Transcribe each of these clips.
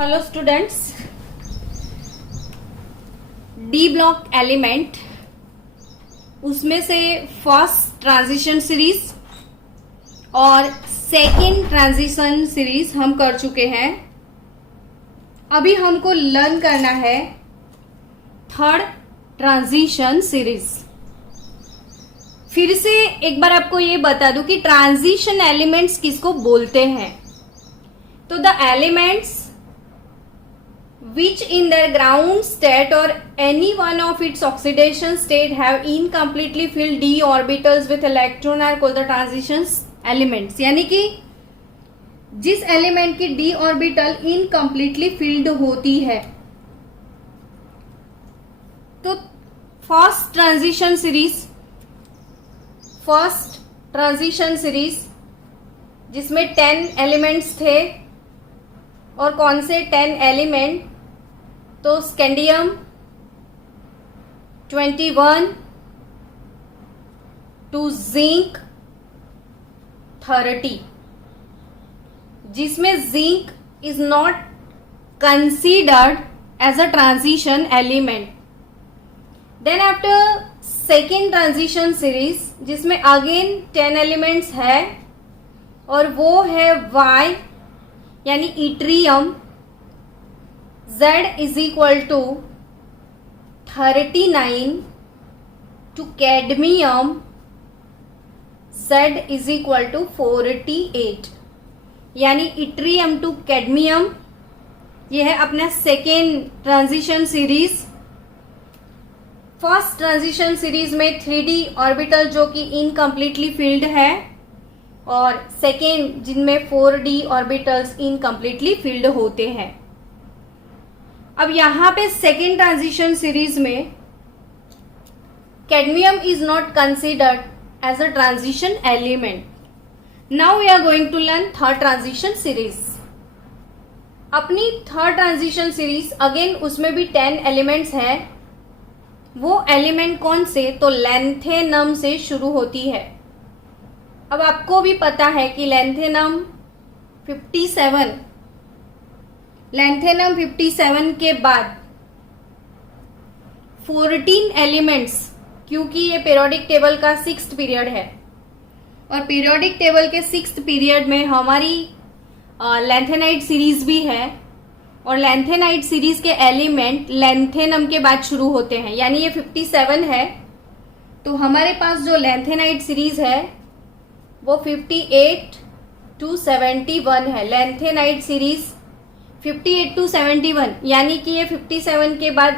Hello students, D block element उसमें से first transition series और सेकेंड ट्रांजिशन सीरीज हम कर चुके हैं। अभी हमको लर्न करना है थर्ड ट्रांजिशन सीरीज। फिर से एक बार आपको ये बता दूं कि ट्रांजिशन एलिमेंट्स किसको बोलते हैं। तो the elements which in their ground state or any one of its oxidation state have incompletely filled d orbitals with electron are called the transitions elements। यानी कि जिस एलिमेंट की d ऑर्बिटल इनकम्प्लीटली फिल्ड होती है। तो first transition series जिसमें 10 elements थे। और कौन से 10 एलिमेंट? तो स्कैंडियम 21 टू जिंक 30, जिसमें zinc is not considered as a transition element. Then after second transition series जिसमें अगेन 10 एलिमेंट्स है और वो है वाई यानी yttrium. Z is equal to 39 to cadmium Z is equal to 48, यानी yttrium to cadmium. यह है अपना second transition series. First transition series में 3D ऑर्बिटल जो कि इनकम्प्लीटली फिल्ड है और सेकेंड जिनमें 4D ऑर्बिटल्स इनकम्प्लीटली फिल्ड होते हैं। अब यहां पे सेकेंड ट्रांजिशन सीरीज में cadmium is not considered as a transition element. Now we are going to learn third transition series. अपनी थर्ड ट्रांजिशन सीरीज अगेन उसमें भी 10 एलिमेंट्स हैं। वो एलिमेंट कौन से? तो लैंथेनम से शुरू होती है। अब आपको भी पता है कि लैंथेनम 57 के बाद 14 एलिमेंट्स, क्योंकि ये पीरियोडिक टेबल का 6th पीरियड है और पीरियोडिक टेबल के 6th पीरियड में हमारी लैंथेनाइट सीरीज भी है और लैंथेनाइट सीरीज के एलिमेंट लैंथेनम के बाद शुरू होते हैं, यानी ये 57 है। तो हमारे पास जो लैंथेनाइट सीरीज है वो 58 टू 71 है। लैंथेनाइट सीरीज 58 टू 71, यानी कि ये 57 के बाद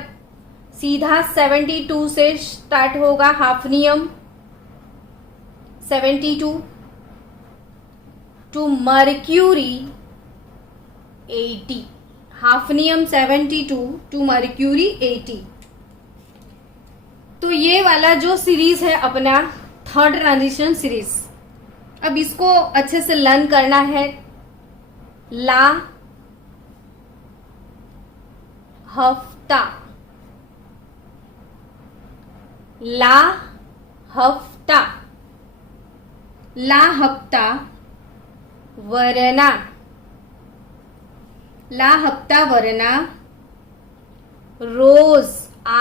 सीधा 72 से स्टार्ट होगा। Hafnium 72 to mercury 80, hafnium 72 to mercury 80। तो ये वाला जो सीरीज है अपना थर्ड ट्रांजिशन सीरीज। अब इसको अच्छे से लर्न करना है। ला हफ्ता, ला हफ्ता, ला हफ्ता वरना, ला हफ्ता वरना रोज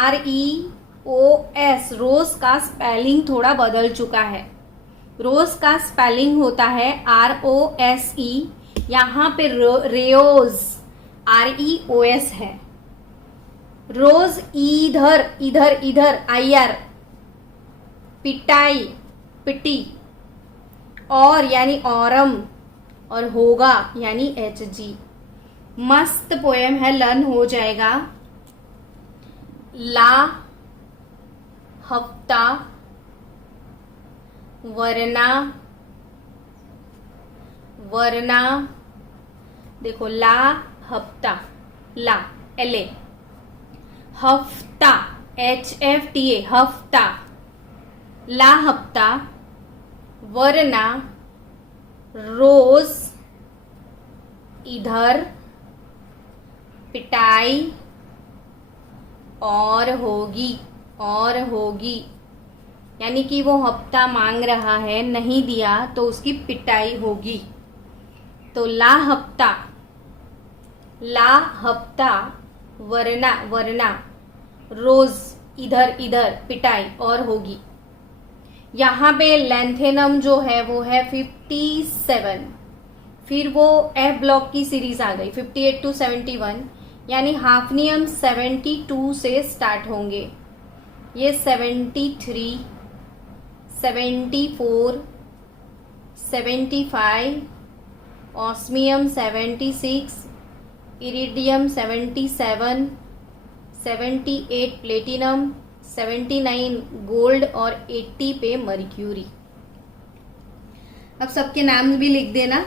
REOS। रोज का स्पेलिंग थोड़ा बदल चुका है। रोज का स्पेलिंग होता है ROSE, यहां पे रेओज REOS है। रोज इधर इधर इधर IR, पिटाई पिटी, और यानी औरम, और होगा यानी HG। मस्त पोएम है, लर्न हो जाएगा। ला हफ्ता वरना, वरना देखो ला हफ्ता, ला LA, हफ्ता HFTA हफ्ता, ला हफ्ता वरना रोज इधर पिटाई और होगी, और होगी, यानी कि वो हफ्ता मांग रहा है, नहीं दिया तो उसकी पिटाई होगी। तो ला हफ्ता ला हफ्ता, वरना वरना, रोज इधर इधर पिटाई और होगी। यहाँ पे लेंथेनम जो है वो है 57। फिर वो एफ ब्लॉक की सीरीज आ गई 58 to 71, यानी हाफनियम 72 से स्टार्ट होंगे। ये 73, 74, 75, ऑस्मियम 76, इरिडियम 77, 78 प्लेटिनम, 79 गोल्ड और 80 पे मर्क्यूरी। अब सबके नाम भी लिख देना।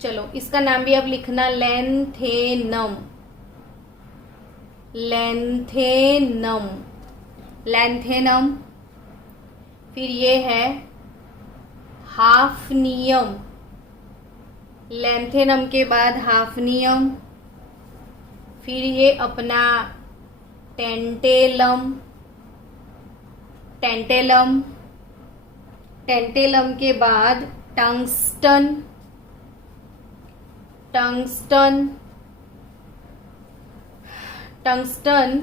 चलो इसका नाम भी अब लिखना, लेंथेनम, लेंथेनम, लेंथेनम। फिर ये है हाफनियम, लेंथेनम के बाद हाफनियम। फिर ये अपना टेंटेलम, टेंटेलम, टेंटेलम के बाद टंगस्टन, टंगस्टन, टंगस्टन।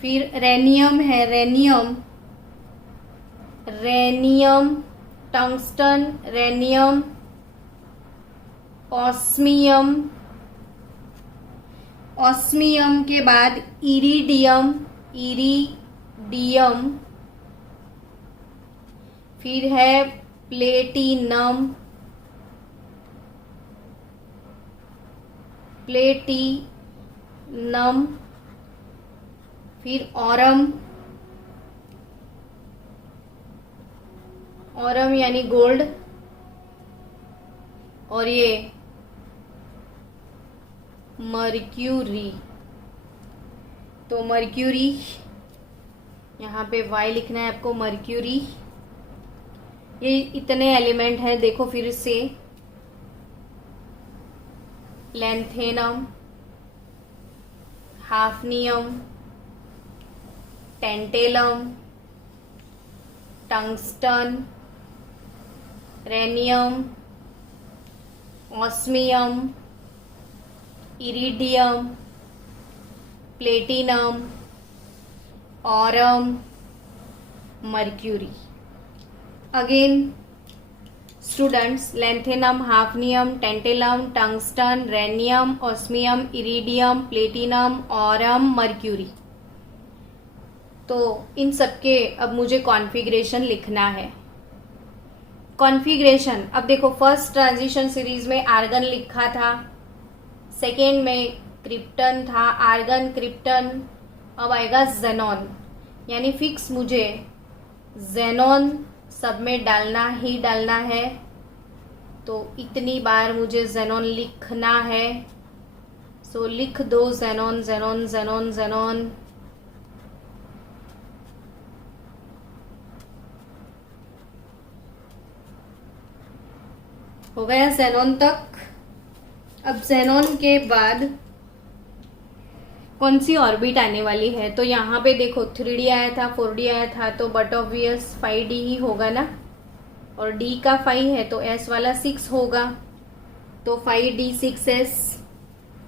फिर रेनियम है, rhenium, rhenium, tungsten, rhenium, osmium, osmium के बाद इरिडियम, इरिडियम। फिर है प्लेटिनम, प्लेटिनम। फिर ऑरम, ऑरम यानी गोल्ड। और ये मर्क्यूरी, तो मर्क्यूरी यहाँ पे वाई लिखना है आपको, मर्क्यूरी। ये इतने एलिमेंट हैं, देखो फिर से, lanthanum, hafnium, tantalum, tungsten, rhenium, osmium, iridium, platinum, Aurum, mercury. Again students, lanthanum, hafnium, tantalum, tungsten, rhenium, osmium, iridium, platinum, Aurum, mercury. तो इन सबके अब मुझे कॉन्फ़िगरेशन लिखना है। कॉन्फ़िगरेशन, अब देखो फर्स्ट ट्रांजिशन सीरीज में आर्गन लिखा था, सेकेंड में क्रिप्टन था, आर्गन, क्रिप्टन। अब आएगा जेनॉन, यानी फिक्स मुझे जेनॉन सब में डालना ही डालना है। तो इतनी बार मुझे जेनॉन लिखना है। सो लिख दो जेनॉन, जेनॉन, जेनॉन, जेनॉन। हो गया जेनॉन तक। अब जेनॉन के बाद कौन सी ऑर्बिट आने वाली है, तो यहाँ पे देखो 3D आया था, 4D आया था, तो बट ऑब्वियस 5D ही होगा ना। और D का 5 है तो S वाला 6 होगा, तो 5D6S,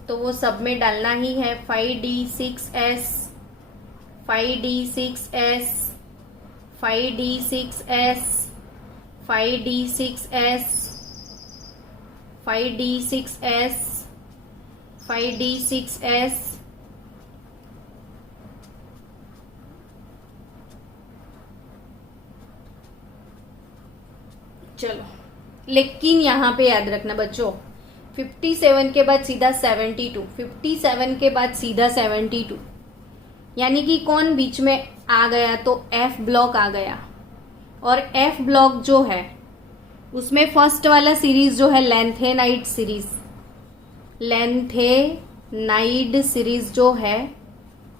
तो वो सब में डालना ही है। 5D6S, 5D6S, 5D6S, 5D6S, 5D6S, 5D6S। चलो, लेकिन यहाँ पे याद रखना बच्चों, 57 के बाद सीधा 72, 57 के बाद सीधा 72, यानी कि कौन बीच में आ गया, तो एफ ब्लॉक आ गया। और एफ ब्लॉक जो है उसमें फर्स्ट वाला सीरीज जो है लेंथेनाइड सीरीज, लेंथेनाइड सीरीज जो है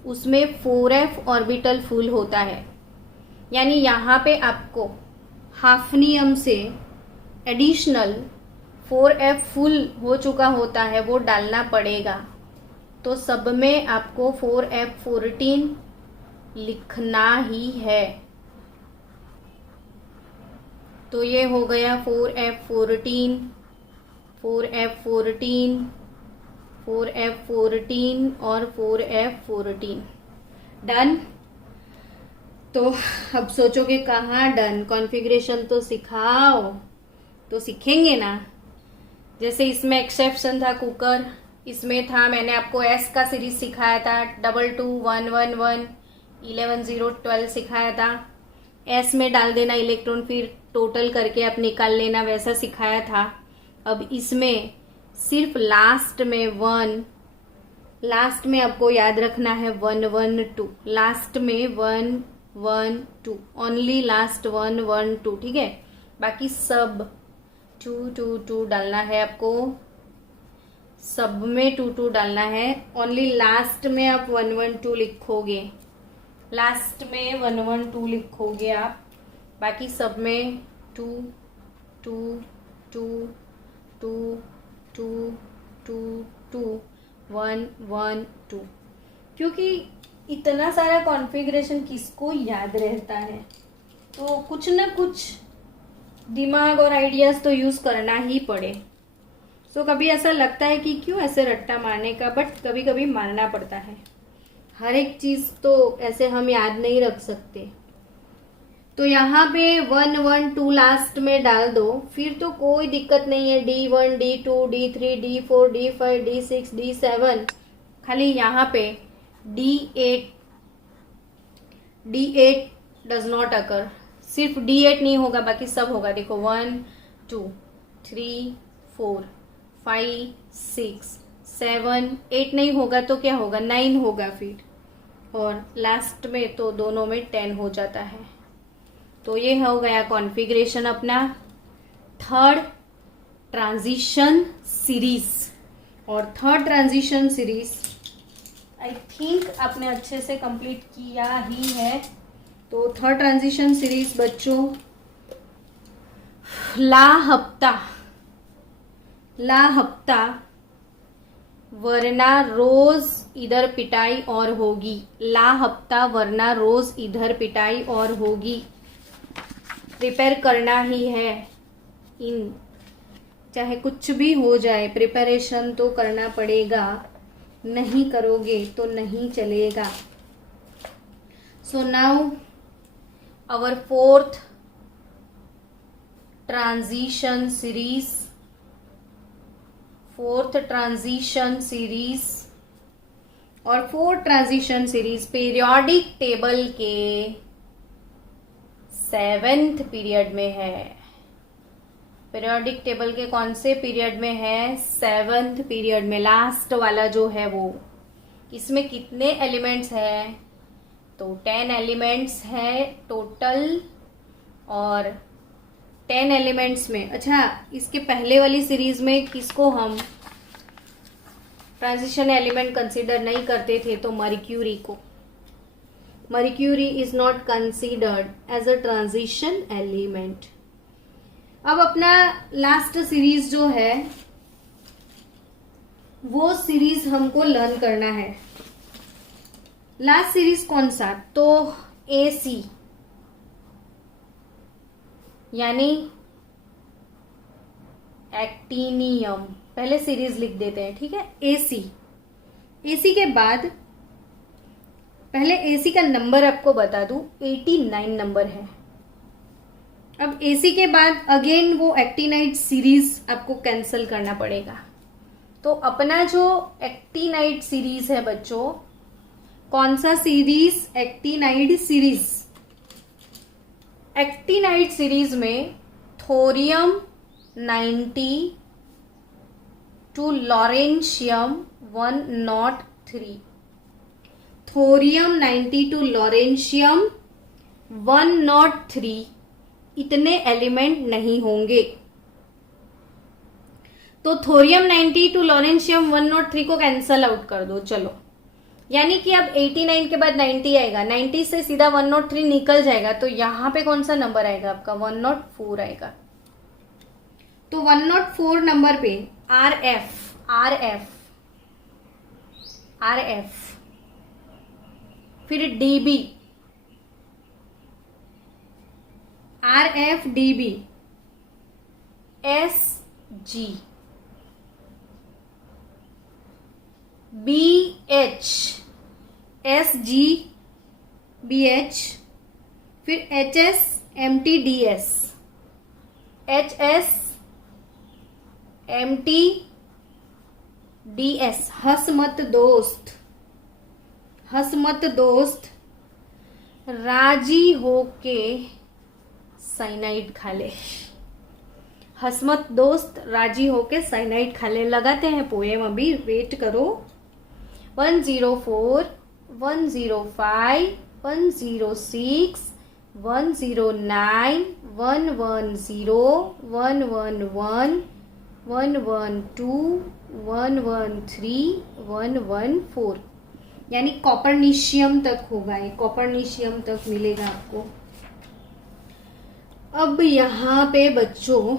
उसमें 4f ऑर्बिटल फुल होता है। यानी यहाँ पे आपको हाफनियम से एडिशनल 4f फुल हो चुका होता है, वो डालना पड़ेगा। तो सब में आपको 4f14 लिखना ही है। तो ये हो गया 4f14, 4f14, 4F14 और 4F14 डन। तो अब सोचोगे कहाँ डन, कॉन्फ़िगरेशन तो सिखाओ। तो सीखेंगे ना। जैसे इसमें एक्सेप्शन था कुकर, इसमें था, मैंने आपको एस का सीरीज सिखाया था, 22111 11 0 12 सिखाया था। एस में डाल देना इलेक्ट्रॉन, फिर टोटल करके आप निकाल लेना, वैसा सिखाया था। अब इसमें सिर्फ लास्ट में लास्ट में आपको याद रखना है 1 1 2, लास्ट में 1 1 2, ओनली लास्ट 1 1 2, ठीक है। बाकी सब 2 2 2 डालना है आपको, सब में 2 2 डालना है। ओनली लास्ट में आप 1 1 2 लिखोगे, लास्ट में 1 1 2 लिखोगे आप। बाकी सब में 2 2 2 2 2 2 2 1 1 2। क्योंकि इतना सारा कॉन्फ़िगरेशन किसको याद रहता है, तो कुछ ना कुछ दिमाग और आइडियाज तो यूज करना ही पड़े। सो कभी ऐसा लगता है कि क्यों ऐसे रट्टा मारने का, बट कभी कभी मारना पड़ता है। हर एक चीज तो ऐसे हम याद नहीं रख सकते। तो यहाँ पे 1 1 2 लास्ट में डाल दो, फिर तो कोई दिक्कत नहीं है। D1 D2 D3 D4 D5 D6 D7, खाली यहाँ पे D8 डज नॉट अकर, सिर्फ D8 नहीं होगा, बाकी सब होगा। देखो 1 2 3 4 5 6 7 8 नहीं होगा तो क्या होगा, 9 होगा फिर, और लास्ट में तो दोनों में 10 हो जाता है। तो ये हो गया कॉन्फ़िगरेशन अपना थर्ड ट्रांजिशन सीरीज। और third transition series I think आपने अच्छे से कंप्लीट किया ही है। तो थर्ड ट्रांजिशन सीरीज बच्चों, ला हफ्ता वरना रोज इधर पिटाई और होगी, ला हफ्ता वरना रोज इधर पिटाई और होगी। प्रिपेयर करना ही है, इन चाहे कुछ भी हो जाए प्रिपरेशन तो करना पड़ेगा, नहीं करोगे तो नहीं चलेगा। So now our fourth transition series और fourth transition series periodic table के 7th पीरियड में है। पीरियोडिक टेबल के कौन से पीरियड में है, 7th पीरियड में, लास्ट वाला जो है वो। इसमें कितने एलिमेंट्स है, तो 10 एलिमेंट्स है टोटल। और 10 एलिमेंट्स में, अच्छा इसके पहले वाली सीरीज में किसको हम ट्रांजिशन एलिमेंट कंसीडर नहीं करते थे, तो मर्क्यूरी को। Mercury is not considered as a transition element. अब अपना लास्ट सीरीज जो है वो सीरीज हमको लर्न करना है। लास्ट सीरीज कौन सा, तो AC यानी एक्टिनियम, पहले सीरीज लिख देते हैं, ठीक है। AC के बाद पहले AC का नंबर आपको बता दूं, 89 नंबर है। अब AC के बाद अगेन वो एक्टिनाइड सीरीज आपको कैंसिल करना पड़ेगा। तो अपना जो एक्टिनाइड सीरीज है बच्चों, कौन सा series, actinide series. Actinide series में thorium 90 to lawrencium 103, thorium 90 to lawrencium 103 इतने एलिमेंट नहीं होंगे। तो थोरियम 90 टू लॉरेंशियम 103 को कैंसल आउट कर दो, चलो। यानी कि अब 89 के बाद 90 आएगा, 90 से सीधा 103 निकल जाएगा, तो यहां पे कौन सा नंबर आएगा आपका, 104 आएगा। तो 104 नंबर पे RF, फिर DB, RF DB, SG, BH, SGBH, फिर HSMTDS, HSMTDS, हंस मत दोस्त राजी होके साइनाइड खा ले। हसमत दोस्त राजी होके साइनाइड खा ले। लगाते हैं पोएम अभी, वेट करो। 104, 105, 106, 109, 110, 111, 112, 113, 114, यानी कॉपरनीशियम तक होगा, ये कॉपरनीशियम तक मिलेगा आपको। अब यहाँ पे बच्चों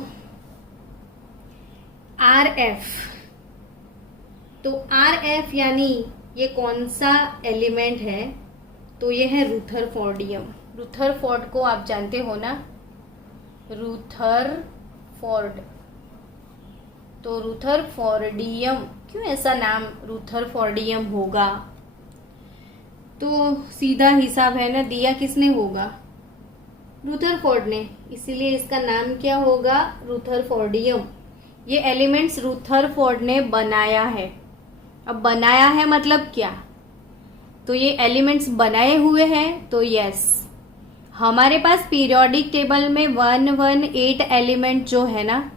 RF, तो RF यानी ये कौन सा एलिमेंट है? तो ये है रुथरफोर्डियम। रुथरफोर्ड को आप जानते हो ना, रुथरफोर्ड। तो रुथरफोर्डियम, क्यों ऐसा नाम रुथरफोर्डियम होगा? तो सीधा हिसाब है ना, दिया किसने होगा? रुथरफोर्ड ने, इसीलिए इसका नाम क्या होगा? रुथरफोर्डियम। ये एलिमेंट्स रुथरफोर्ड ने बनाया है। अब बनाया है मतलब क्या? तो ये एलिमेंट्स बनाए हुए हैं, तो यस, हमारे पास पीरियोडिक टेबल में 118 एलिमेंट जो है ना,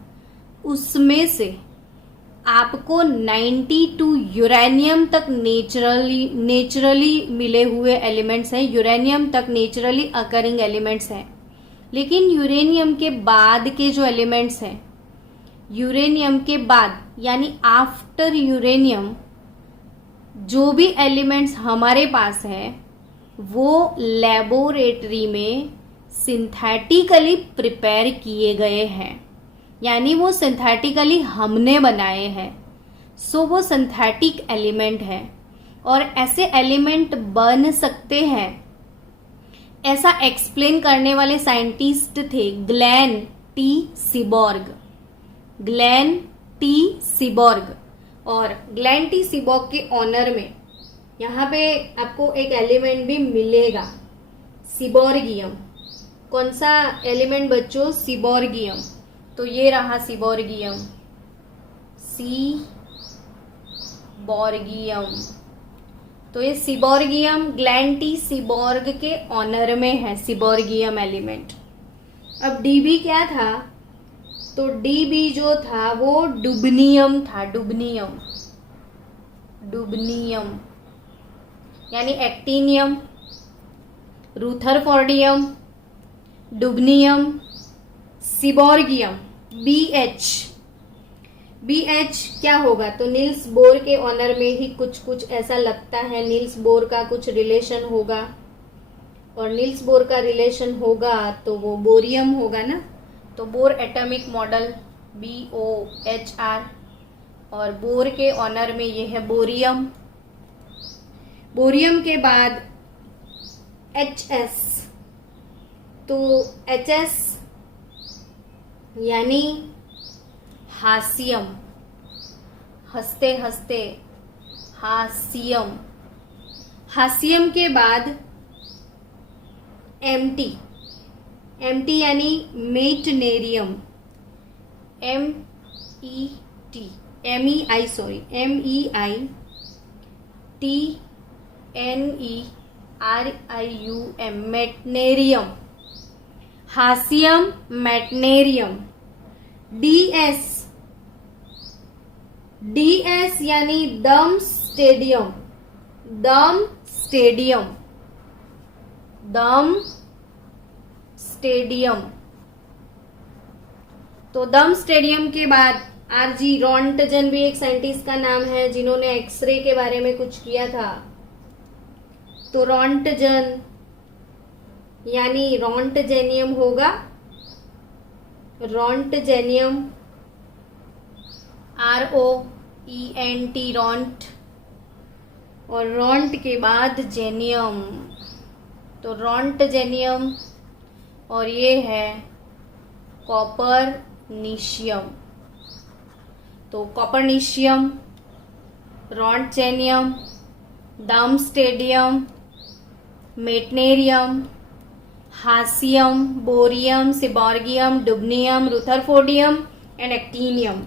उसमें से आपको 92 यूरेनियम तक नेचुरली मिले हुए एलिमेंट्स हैं। यूरेनियम तक नेचुरली अकरिंग एलिमेंट्स हैं। लेकिन यूरेनियम के बाद के जो एलिमेंट्स हैं, यूरेनियम के बाद यानी आफ्टर यूरेनियम जो भी एलिमेंट्स हमारे पास है, वो लेबोरेटरी में सिंथेटिकली प्रिपेयर किए गए हैं, यानी वो सिंथेटिकली हमने बनाए हैं। सो वो सिंथेटिक एलिमेंट है और ऐसे एलिमेंट बन सकते हैं। ऐसा एक्सप्लेन करने वाले साइंटिस्ट थे ग्लेन टी सीबॉर्ग। ग्लेन टी सीबॉर्ग, और ग्लेन टी सीबॉर्ग के ऑनर में यहाँ पे आपको एक एलिमेंट भी मिलेगा, सीबॉर्गियम। कौन सा एलिमेंट बच्चों? सीबॉर्गियम। तो ये रहा सीबॉर्गियम, सीबॉर्गियम। तो ये सीबॉर्गियम ग्लेन टी सीबॉर्ग के ऑनर में है, सीबॉर्गियम एलिमेंट। अब डीबी क्या था? तो डीबी जो था वो डुबनियम था, डुबनियम, डुबनियम यानी एक्टिनियम, रुथरफोर्डियम, डुबनियम, सीबॉर्गियम, BH। BH क्या होगा? तो नील्स बोर के ऑनर में ही कुछ ऐसा लगता है, नील्स बोर का कुछ रिलेशन होगा, और नील्स बोर का रिलेशन होगा तो वो बोरियम होगा ना। तो बोर एटॉमिक मॉडल BOHR, और बोर के ऑनर में ये है बोरियम। बोरियम के बाद HS, तो HS यानी हास्यम, हंसते हंसते हास्यम। हास्यम के बाद MT, MT यानी मेटनेरियम, MEITNERIUM, मेटनेरियम, हास्यम, मेटनेरियम। DS यानी दम स्टेडियम, दम स्टेडियम, दम स्टेडियम। तो दम स्टेडियम के बाद RG रॉन्टजन भी एक साइंटिस्ट का नाम है, जिन्होंने एक्सरे के बारे में कुछ किया था। तो रॉन्टजन यानी रॉन्टजेनियम होगा, रॉन्टजेनियम, ROENT, रॉन्ट, और रॉन्ट के बाद जेनियम, तो रॉन्टजेनियम, और ये है कॉपरनीशियम। तो copernicium, roentgenium, darmstadtium, meitnerium, hassium, bohrium, seaborgium, dubnium, rutherfordium and actinium.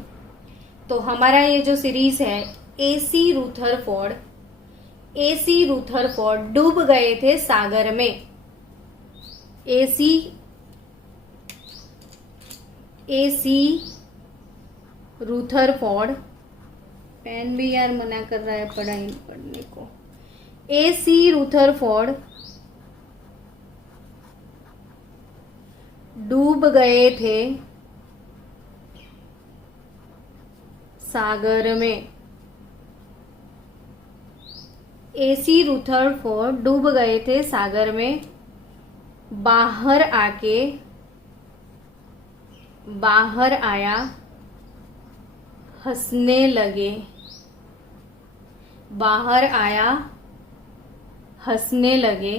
तो हमारा ये जो सीरीज है एसी रुथरफोर्ड डूब गए थे सागर में। एसी रुथरफोर्ड, पेन भी यार मना कर रहा है पढ़ाई पढ़ने को। एसी रुथरफोर्ड डूब गए थे सागर में। एसी रुथरफोर्ड डूब गए थे सागर में। बाहर आया, हंसने लगे। बाहर आया, हंसने लगे।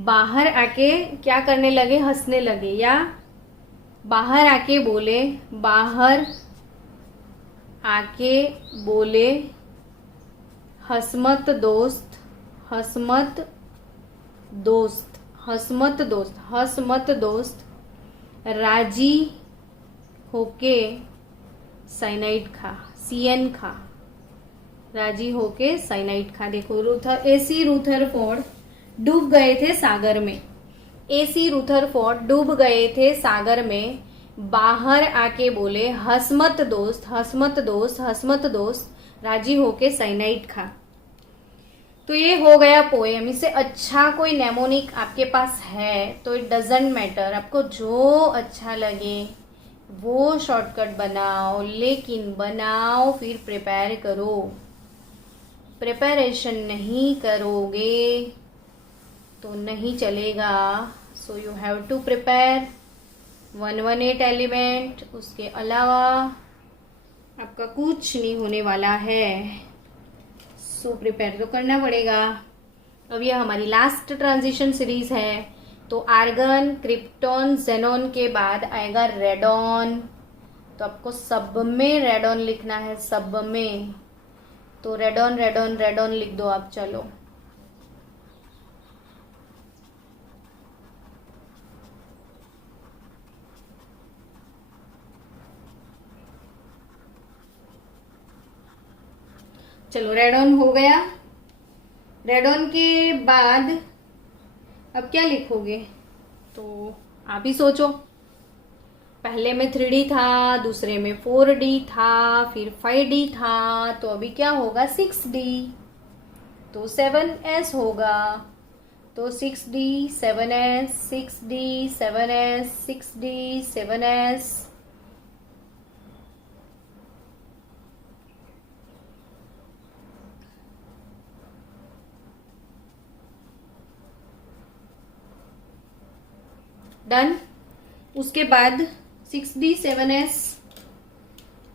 बाहर आके क्या करने लगे? हंसने लगे। या बाहर आके बोले, बाहर आके बोले, हसमत दोस्त, हसमत दोस्त, हसमत दोस्त, हसमत दोस्त, राजी होके साइनाइड खा, CN खा, राजी होके साइनाइड खा। देखो एसी रुथरफोर्ड डूब गए थे सागर में। एसी रुथरफोर्ड डूब गए थे सागर में। बाहर आके बोले, हसमत दोस्त, हसमत दोस्त, हसमत दोस्त, राजी होके साइनाइड खा। तो ये हो गया पोएम। इससे अच्छा कोई नेमोनिक आपके पास है तो इट डजेंट मैटर, आपको जो अच्छा लगे वो शॉर्टकट बनाओ, लेकिन बनाओ फिर प्रिपेयर करो। प्रिपरेशन नहीं करोगे तो नहीं चलेगा। So you have to prepare 118 element. उसके अलावा आपका कुछ नहीं होने वाला है। सो प्रिपेयर तो करना पड़ेगा। अब यह हमारी लास्ट ट्रांजिशन सीरीज है। तो आर्गन, क्रिप्टॉन, जेनॉन के बाद आएगा रेडॉन। तो आपको सब में रेडॉन लिखना है, सब में। तो रेडॉन रेडॉन रेडॉन लिख दो आप। चलो चलो रेडॉन हो गया। रेडॉन के बाद अब क्या लिखोगे तो आप ही सोचो। पहले में 3D था, दूसरे में 4D था, फिर 5D था, तो अभी क्या होगा 6D। तो 7S होगा। तो 6D 7S, 6D 7S, 6D 7S। Done. उसके बाद 6D 7S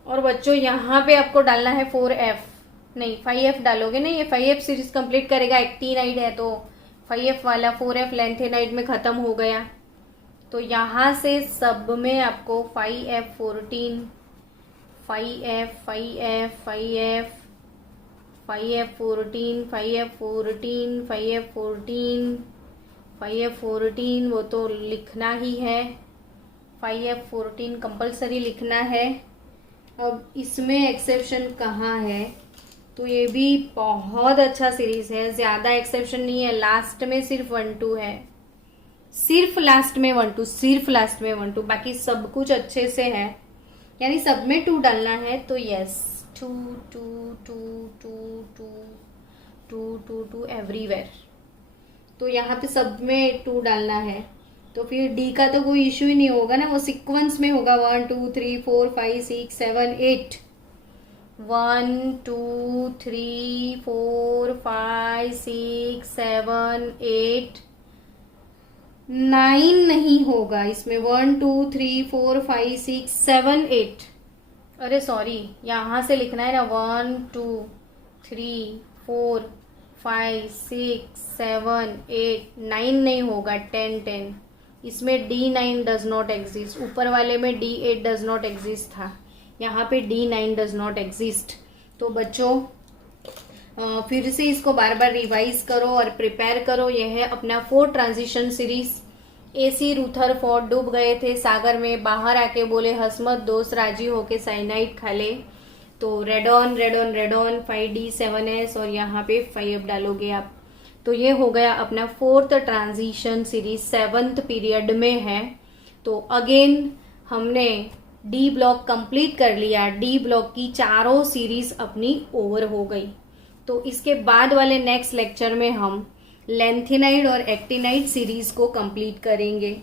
और बच्चों यहाँ पे आपको डालना है 4F, नहीं 5F डालोगे नहीं, ये 5F सीरीज कंप्लीट करेगा। एक्टिनाइड है तो 5F वाला 4F लेंथेनाइड में खत्म हो गया। तो यहाँ से सब में आपको 5F 14, 5F 5F 5F 5F 14, 5F 14, 5F 14, 5F 14 वो तो लिखना ही है। 5F 14 कंपलसरी लिखना है। अब इसमें एक्सेप्शन कहाँ है? तो ये भी बहुत अच्छा सीरीज है, ज्यादा एक्सेप्शन नहीं है। लास्ट में सिर्फ 1 2 है, सिर्फ लास्ट में 1 2, सिर्फ लास्ट में 1 2, बाकी सब कुछ अच्छे से है। यानी सब में 2 डालना है। तो यस 2 2 2 2 2 2 2 2 एवरीवेयर। तो यहाँ पे सब में 2 डालना है। तो फिर डी का तो कोई इश्यू ही नहीं होगा ना, वो सीक्वेंस में होगा 1 2 3 4 5 6 7 8। 1 2 3 4 5 6 7 8 9 नहीं होगा इसमें। 1 2 3 4 5 6 7 8। अरे सॉरी, यहाँ से लिखना है ना 1 2 3 4 5 6 7 8 9 नहीं होगा। 10 10 इसमें D9 डज नॉट एग्जिस्ट। ऊपर वाले में D8 डज नॉट एग्जिस्ट था, यहाँ पे D9 डज नॉट एग्जिस्ट। तो बच्चों फिर से इसको बार बार रिवाइज करो और प्रिपेयर करो। यह है अपना 4 ट्रांजिशन सीरीज। AC रुथरफोर्ड डूब गए थे सागर में, बाहर आके बोले हसमत दोस्त राजी होके साइनाइड खा ले। तो रेडॉन रेडॉन रेडॉन 5D7S और यहाँ पे 5 डालोगे आप। तो ये हो गया अपना 4th transition series, 7th period में है। तो अगेन हमने डी ब्लॉक कंप्लीट कर लिया। डी ब्लॉक की चारों सीरीज अपनी ओवर हो गई। तो इसके बाद वाले नेक्स्ट लेक्चर में हम लेंथेनाइड और एक्टिनाइड सीरीज को कंप्लीट करेंगे।